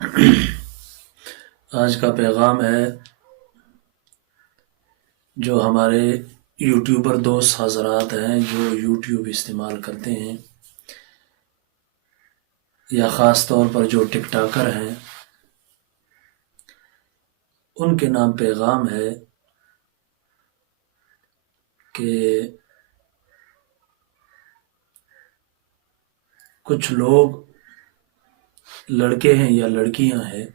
آج کا پیغام ہے جو ہمارے یوٹیوبر دوست حضرات ہیں جو یوٹیوب استعمال کرتے ہیں، یا خاص طور پر جو ٹک ٹاکر ہیں، ان کے نام پیغام ہے کہ کچھ لوگ لڑکے ہیں یا لڑکیاں ہیں،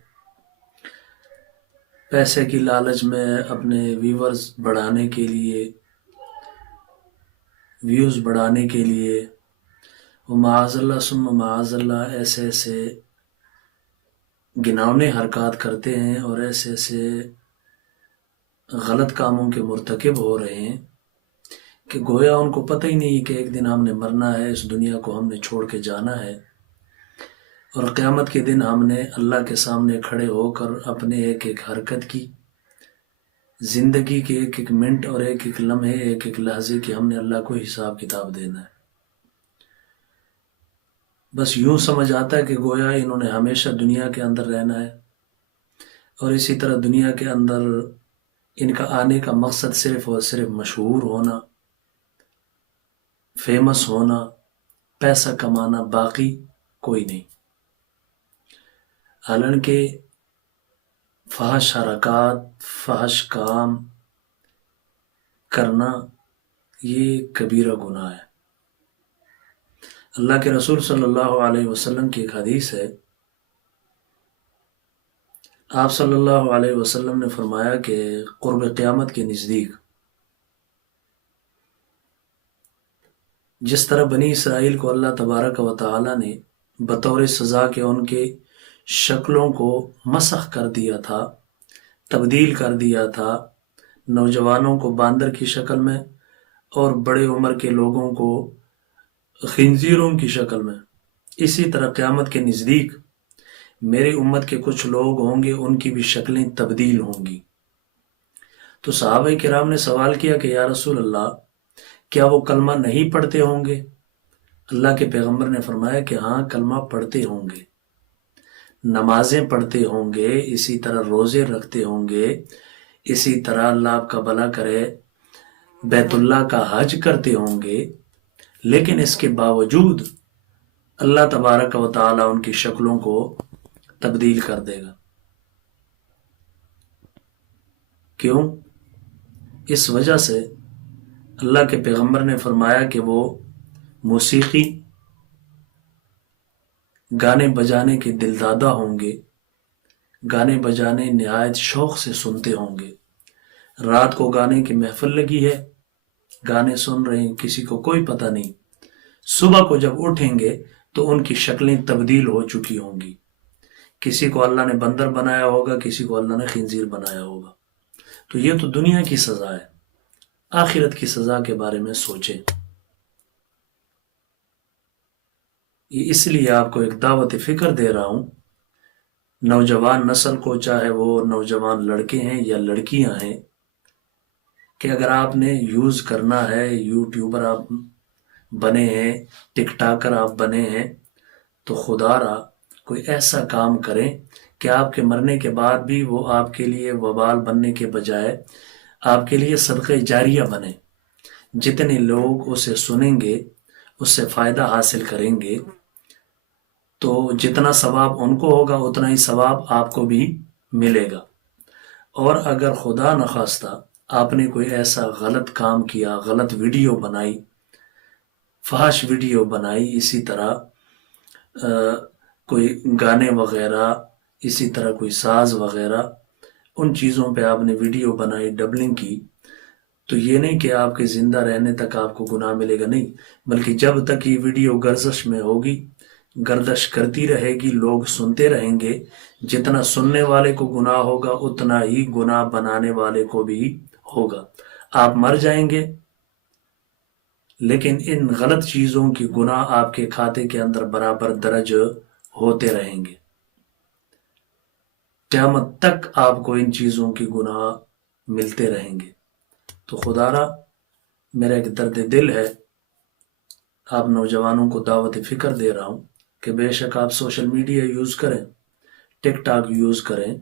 پیسے کی لالچ میں اپنے ویوز بڑھانے کے لیے وہ معاذ اللہ ثم معاذ اللہ ایسے ایسے گناونے حرکات کرتے ہیں اور ایسے ایسے غلط کاموں کے مرتکب ہو رہے ہیں کہ گویا ان کو پتہ ہی نہیں کہ ایک دن ہم نے مرنا ہے، اس دنیا کو ہم نے چھوڑ کے جانا ہے، اور قیامت کے دن ہم نے اللہ کے سامنے کھڑے ہو کر اپنے ایک ایک حرکت کی، زندگی کے ایک ایک منٹ اور ایک ایک لمحے، ایک ایک لحظے کی ہم نے اللہ کو حساب کتاب دینا ہے۔ بس یوں سمجھ آتا ہے کہ گویا انہوں نے ہمیشہ دنیا کے اندر رہنا ہے، اور اسی طرح دنیا کے اندر ان کا آنے کا مقصد صرف اور صرف مشہور ہونا، فیمس ہونا، پیسہ کمانا، باقی کوئی نہیں۔ حالانکہ فحش حرکات، فحش کام کرنا یہ کبیرہ گناہ ہے۔ اللہ کے رسول صلی اللہ علیہ وسلم کی ایک حدیث ہے، آپ صلی اللہ علیہ وسلم نے فرمایا کہ قرب قیامت کے نزدیک جس طرح بنی اسرائیل کو اللہ تبارک و تعالی نے بطور سزا کے ان کے شکلوں کو مسخ کر دیا تھا، تبدیل کر دیا تھا، نوجوانوں کو باندر کی شکل میں اور بڑے عمر کے لوگوں کو خنزیروں کی شکل میں، اسی طرح قیامت کے نزدیک میری امت کے کچھ لوگ ہوں گے، ان کی بھی شکلیں تبدیل ہوں گی۔ تو صحابہ کرام نے سوال کیا کہ یا رسول اللہ، کیا وہ کلمہ نہیں پڑھتے ہوں گے؟ اللہ کے پیغمبر نے فرمایا کہ ہاں، کلمہ پڑھتے ہوں گے، نمازیں پڑھتے ہوں گے، اسی طرح روزے رکھتے ہوں گے، اسی طرح اللہ آپ کا بھلا کرے بیت اللہ کا حج کرتے ہوں گے، لیکن اس کے باوجود اللہ تبارک و تعالی ان کی شکلوں کو تبدیل کر دے گا۔ کیوں؟ اس وجہ سے اللہ کے پیغمبر نے فرمایا کہ وہ موسیقی، گانے بجانے کے دلدادہ ہوں گے، گانے بجانے نہایت شوق سے سنتے ہوں گے۔ رات کو گانے کی محفل لگی ہے، گانے سن رہے ہیں، کسی کو کوئی پتہ نہیں، صبح کو جب اٹھیں گے تو ان کی شکلیں تبدیل ہو چکی ہوں گی۔ کسی کو اللہ نے بندر بنایا ہوگا، کسی کو اللہ نے خنزیر بنایا ہوگا۔ تو یہ تو دنیا کی سزا ہے، آخرت کی سزا کے بارے میں سوچیں۔ یہ اس لیے آپ کو ایک دعوت فکر دے رہا ہوں، نوجوان نسل کو، چاہے وہ نوجوان لڑکے ہیں یا لڑکیاں ہیں، کہ اگر آپ نے یوز کرنا ہے، یوٹیوبر آپ بنے ہیں، ٹک ٹاکر آپ بنے ہیں، تو خدا را کوئی ایسا کام کریں کہ آپ کے مرنے کے بعد بھی وہ آپ کے لیے وبال بننے کے بجائے آپ کے لیے صدقہ جاریہ بنے۔ جتنے لوگ اسے سنیں گے، اس سے فائدہ حاصل کریں گے، تو جتنا ثواب ان کو ہوگا اتنا ہی ثواب آپ کو بھی ملے گا۔ اور اگر خدا نخواستہ آپ نے کوئی ایسا غلط کام کیا، غلط ویڈیو بنائی، فحش ویڈیو بنائی، اسی طرح کوئی گانے وغیرہ، اسی طرح کوئی ساز وغیرہ، ان چیزوں پہ آپ نے ویڈیو بنائی، ڈبلنگ کی، تو یہ نہیں کہ آپ کے زندہ رہنے تک آپ کو گناہ ملے گا، نہیں، بلکہ جب تک یہ ویڈیو گردش میں ہوگی، گردش کرتی رہے گی، لوگ سنتے رہیں گے، جتنا سننے والے کو گناہ ہوگا اتنا ہی گناہ بنانے والے کو بھی ہوگا۔ آپ مر جائیں گے، لیکن ان غلط چیزوں کی گناہ آپ کے کھاتے کے اندر برابر درج ہوتے رہیں گے۔ قیامت تک آپ کو ان چیزوں کی گناہ ملتے رہیں گے۔ تو خدا را میرا ایک درد دل ہے، آپ نوجوانوں کو دعوت فکر دے رہا ہوں کہ بے شک آپ سوشل میڈیا یوز کریں، ٹک ٹاک یوز کریں،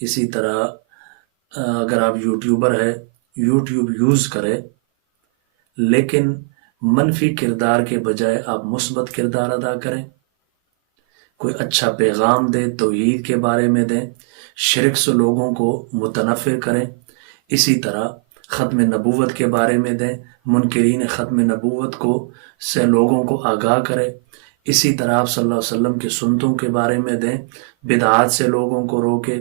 اسی طرح اگر آپ یوٹیوبر ہے یوٹیوب یوز کریں، لیکن منفی کردار کے بجائے آپ مثبت کردار ادا کریں، کوئی اچھا پیغام دیں، توحید کے بارے میں دیں، شرک سے لوگوں کو متنفر کریں، اسی طرح ختم نبوت کے بارے میں دیں، منکرین ختم نبوت کو سے لوگوں کو آگاہ کریں، اسی طرح آپ صلی اللہ علیہ وسلم کی سنتوں کے بارے میں دیں، بدعات سے لوگوں کو روکے،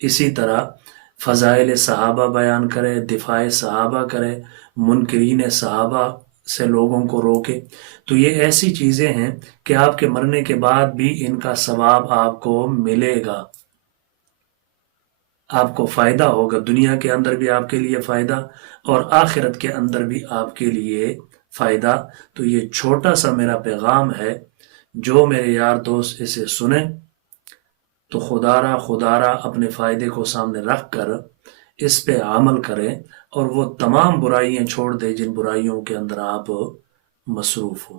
اسی طرح فضائل صحابہ بیان کرے، دفاع صحابہ کرے، منکرین صحابہ سے لوگوں کو روکے۔ تو یہ ایسی چیزیں ہیں کہ آپ کے مرنے کے بعد بھی ان کا ثواب آپ کو ملے گا، آپ کو فائدہ ہوگا، دنیا کے اندر بھی آپ کے لیے فائدہ اور آخرت کے اندر بھی آپ کے لیے فائدہ۔ تو یہ چھوٹا سا میرا پیغام ہے، جو میرے یار دوست اسے سنیں تو خدارا اپنے فائدے کو سامنے رکھ کر اس پہ عمل کریں اور وہ تمام برائیاں چھوڑ دیں جن برائیوں کے اندر آپ مصروف ہو۔